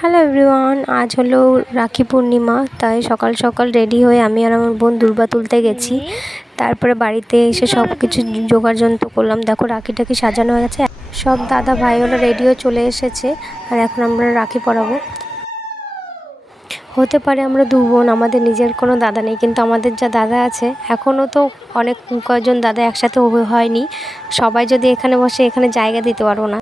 Hello everyone, আজ হলো রাখি পূর্ণিমা। তাই সকাল সকাল রেডি হয়ে আমি আর আমার বোন দুর্বা তুলতে গেছি। তারপরে বাড়িতে এসে সব কিছু জোগাড়যন্ত্র করলাম। দেখো রাখিটাকে সাজানো হয়ে গেছে, সব দাদা ভাই হলো রেডি হয়ে চলে এসেছে। আর এখন আমরা রাখি পরাবো। হতে পারে আমরা দু বোন, আমাদের নিজের কোনো দাদা নেই, কিন্তু আমাদের যা দাদা আছে এখনও তো অনেক কয়েকজন দাদা একসাথে হয়নি। সবাই যদি এখানে বসে এখানে জায়গা দিতে পারবো না।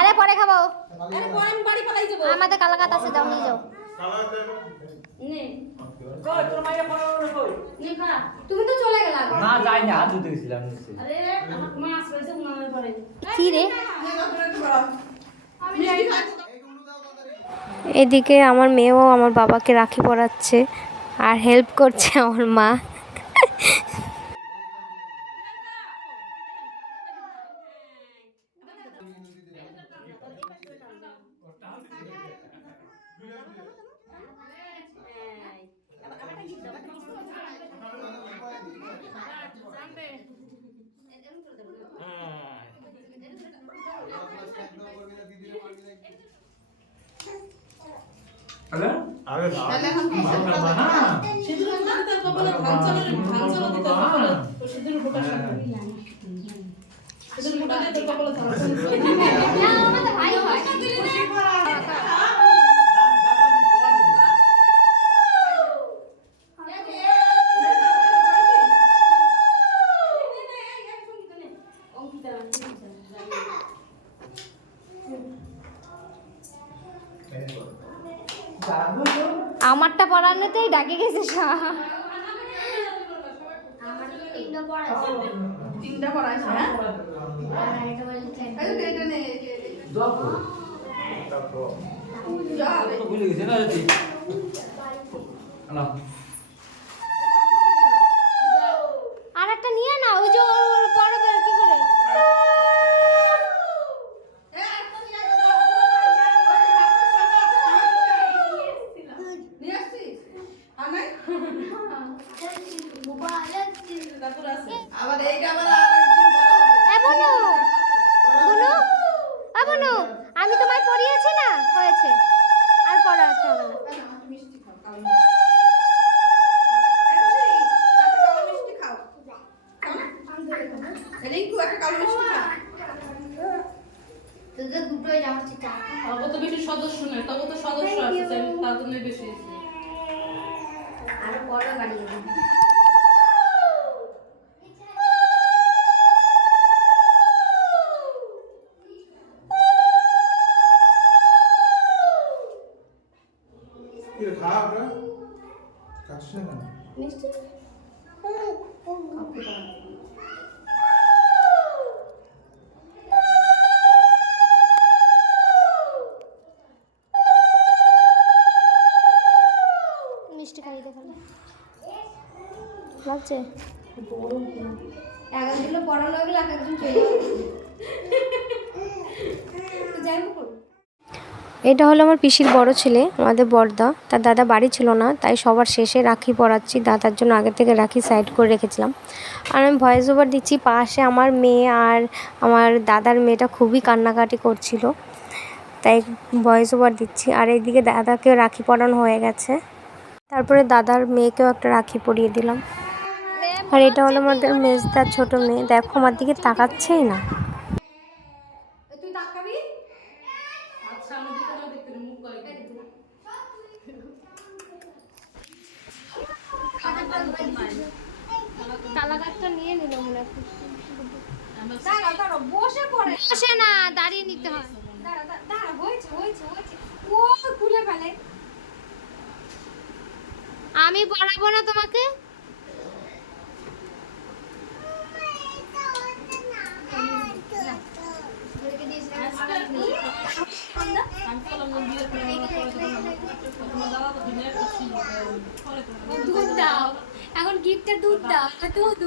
আরে পরে খাবো। আরে পরে আমি বাড়ি পালাই যাব। আমাদের কালাকাত আছে, যাও নিয়ে যাও। নে কই তোর মাইয়া পড়া কই নে খা। তুমি তো চলে গেলা। না যাই না, হাত ধুতে গেছিলাম নিচে। আরে আমার মা আসছে উনানের পরে কি রে। এদিকে আমার মেয়েও আমার বাবাকে রাখি পরাচ্ছে আর হেল্প করছে আমার মা। আমারটা পড়ানোতেই ডাকে গেছে তিনটা পড়াইছে হ্যাঁ ভুলে গেছে না যদি আর একটা নিয়ে না, ওই যে ওর পড়াবে কি করে। আবার এইটা আবার আমি তোমায় পড়িয়েছি না, হয়েছে আর পড়াতে হবে না। দুটোই যাওয়ার চিন্তা। তো বেশি সদস্য নয়, তবে তো সদস্য আছে, তার জন্য বেশি আর পরে বাড়ি যাবো। মিষ্টি খাইয়ে দেখালে লাগছে। একজন পড়ানো গেলে একজন চলে যাবে। এটা হলো আমার পিসির বড় ছেলে, আমাদের বড়দা। তার দাদা বাড়ি ছিল না, তাই সবার শেষে রাখি পরাচ্ছি। দাদার জন্য আগে থেকে রাখি সাইড করে রেখেছিলাম। আর আমি ভয়েস ওভার দিচ্ছি। পাশে আমার মেয়ে আর আমার দাদার মেয়েটা খুবই কান্নাকাটি করছিল, তাই ভয়েস ওভার দিচ্ছি। আর এইদিকে দাদাকেও রাখি পরানো হয়ে গেছে। তারপরে দাদার মেয়েকেও একটা রাখি পরিয়ে দিলাম। আর এটা হলো আমাদের মেজদার ছোট মেয়ে। দেখো আমার দিকে তাকাচ্ছেই না। তুই তাকাবি। আচ্ছা আমি দিতে দেখতে মুখ করে কালাকাতটা নিয়ে নিল মনে হয়। দাঁড়া বসে পড়ে, বসে না দাঁড়িয়ে নিতে হয়। দাঁড়া হয়েছে ও খুলে ফেলে। আমি পড়াবো না তোমাকে। দুধ দাও, এখন গিফটের দুধ দাও, দুধ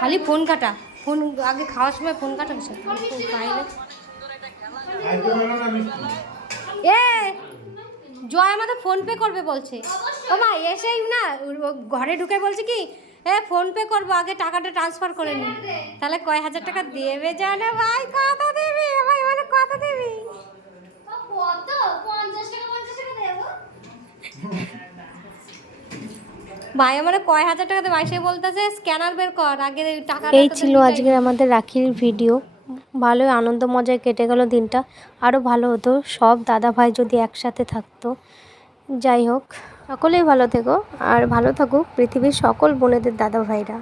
খালি ফোন কাটা, ফোন আগে খাওয়ার সময় ফোন কাটা কিসের? এ জয় আমাদের ফোন পে করবে বলছে। ও মা এসেই না ঘরে ঢুকে বলছে কি ফোন পে করবো, আগে টাকাটা ট্রান্সফার করে নি। তাহলে কয় হাজার টাকা দেবে জানে ভাই? কত দেবে ভাই, মানে কত দেবে? কত 50 টাকা দেবো। ভাই আমার কয় হাজার টাকা দেবে? সে বলতেছে স্ক্যানার বের কর, আগে টাকা। এই ছিল আজকের আমাদের রাখির ভিডিও। ভালোই আনন্দ মজায় কেটে গেল দিনটা। আরও ভালো হতো সব দাদা ভাই যদি একসাথে থাকতো। যাই হোক, সকলেই ভালো থেকো আর ভালো থাকুক পৃথিবীর সকল বোনেদের দাদা ভাইরা।